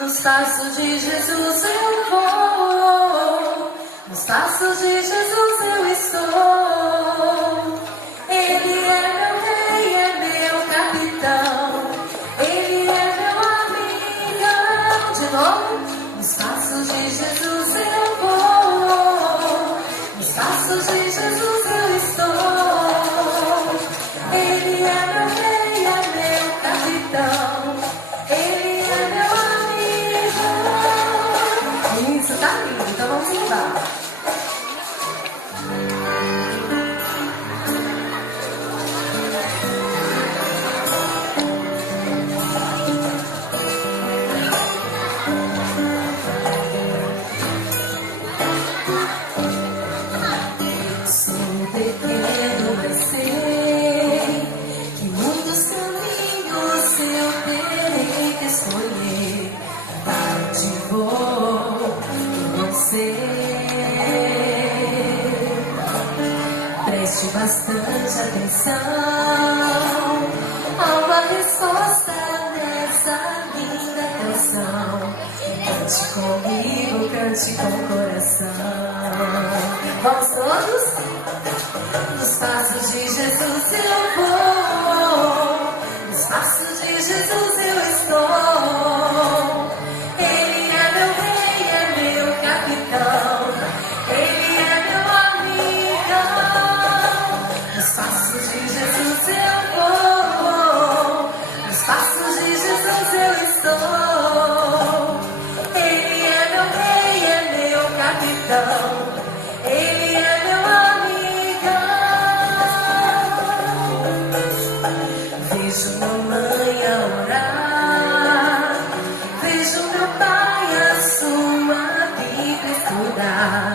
Nos passos de Jesus eu vou, nos passos de Jesus eu estou. Ele é meu rei, é meu capitão, ele é meu amigão. De novo, nos passos de Jesus eu vou, nos passos de Jesus eu estou. Ele é meu rei, é meu capitão, ele é meu amigo. Isso, tá lindo, então vamos embora. Sou pequeno, mas sei que muitos caminhos eu terei que escolher. Aonde vou, eu não sei. Preste bastante atenção a uma resposta nessa linda canção. Cante comigo, cante com o coração. Vamos todos? Nos passos de Jesus eu vou, nos passos de Jesus eu estou. Ele é meu rei, é meu capitão, ele é meu amigão. Nos passos de Jesus eu vou, nos passos de Jesus eu estou. Ele é meu rei, é meu capitão, ele é meu amigão. Vejo mamãe a orar, vejo meu pai a sua Bíblia estudar.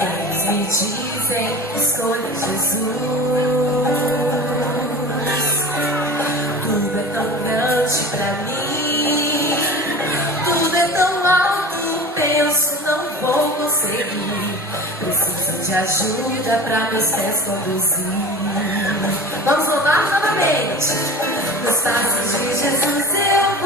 Eles me dizem, escolha Jesus. Tudo é tão grande pra mim, tudo é tão alto, penso não vou conseguir. Preciso de ajuda pra meus pés conduzir. Vamos louvar novamente. Nos passos de Jesus eu vou.